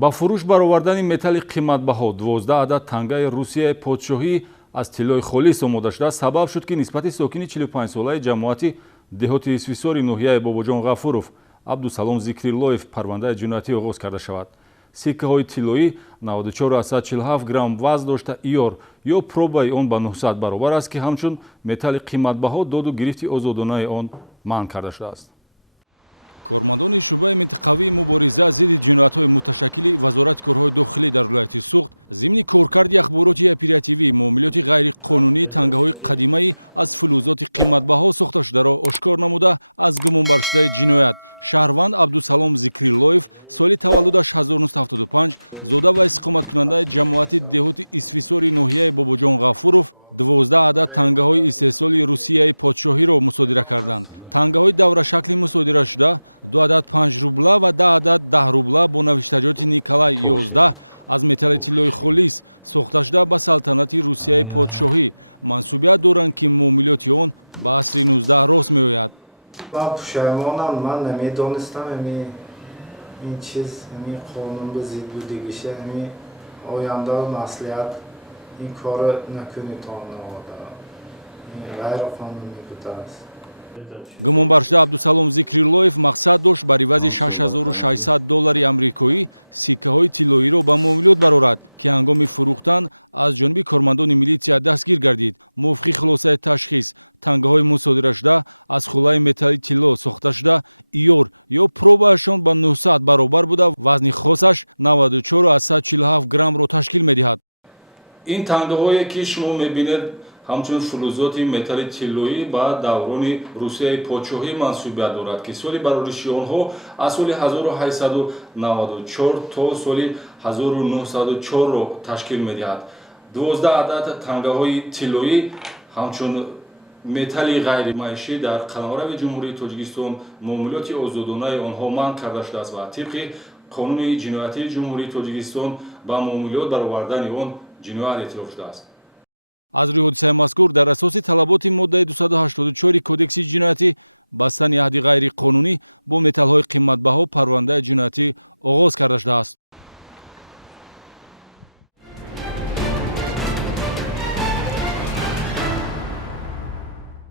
ба фурӯш баровардани металли қимматбаҳо 12 адад тангаи Русияи подшоҳӣ аз тиллои холис омода шуда сабаб шуд ки нисбати сокини 45-солаи ҷамоати деҳоти исфисори ноҳияи Бобоҷон Ғафуров Абдусалом Зикриллоев парвандаи ҷиноятӣ оғоз карда шавад. Сиккаҳои тиллоӣ 94,47 грамм вазн дошта иёр ё пробаи он ба 900 баробар аст ки ҳамчун металли қимматбаҳо доду гирифти озодонаи он манъ карда шудааст. кормандони шӯъбаи минтақавии мубориза зидди ҷиноятҳои муташаккили вазорати корҳои дохилӣ дар вилояти Сугд зимни коркарди ахбороти оперативии муомилоти ғайриқонунии тангаҳои қадимаи аз филузоти қимматбаҳо сохта шударо ошкор намуда аз гумонбаршудаи ҷиноят шаҳрванд Абдусалом Зикриллоев соли таваллудаш 1975 зода ва истиқоматкунандаи ҷамоати деҳоти исфисори ноҳияи Бобоҷон Ғафуров 12 адад тангаҳои истеҳсоли Русияи подшоҳиро мусодира карданд. Тангаҳои даврашакли мусодира шуда 2 адад 5 рубла ва 10 адад 10 рубла бо навиштаҷоти Николай 11 аз металли тиллои холис сохта шуда ба салтанати Русияи подшоҳӣ мансубият доранд ки муомилоти он ба асри 19 рост меояд. Ман пушаймонам, ман намедонистам ин чиз қонун ба зид будигиша оянда маслиҳат ин кора накунед он ғайриқонунӣ будааст. гумонбаршуда Абдусалом Зикриллоев мақсад дошт бар ивази $6600 амрикоӣ сиккаҳои тиллоиро ба муомилот барорад ки ҳангоми фурӯхтан аз ҷониби кормандони милитсия дастгир гардид. мувофиқи хулосаи ташхис тангаҳои мусодира шуда аз хулаи металли тилло сохта шуда иёр ё пробаашон ба 900 баробар буда вазни хосаш 94,147 граммро ташкил медиҳад. ин тангаҳое ки шумо мебинед ҳамчун филузоти металли тиллоӣ ба даврони Русияи подшоҳӣ мансубият дорад ки соли барориши онҳо аз соли 1894 то соли 1904ро ташкил медиҳад. 12 адад тангаҳои тиллоӣ ҳамчун металли ғайримаишӣ дар қанорави ҷумҳурии Тоҷикистон муомилоти озодонаи онҳо манъ карда шудааст ва тибқи қонуни ҷиноятии ҷумҳурии Тоҷикистон ба муомилот баровардани он ҷиноят эътироф шудааст. аз рӯи ҳодисаи мазкур дар асоси талаботи моддаи 284 кодекси ҷиноятӣ бастани аҳди ғайриқонунӣ бо металлҳои қимматбаҳо парвандаи ҷиноятӣ оғоз карда шудааст.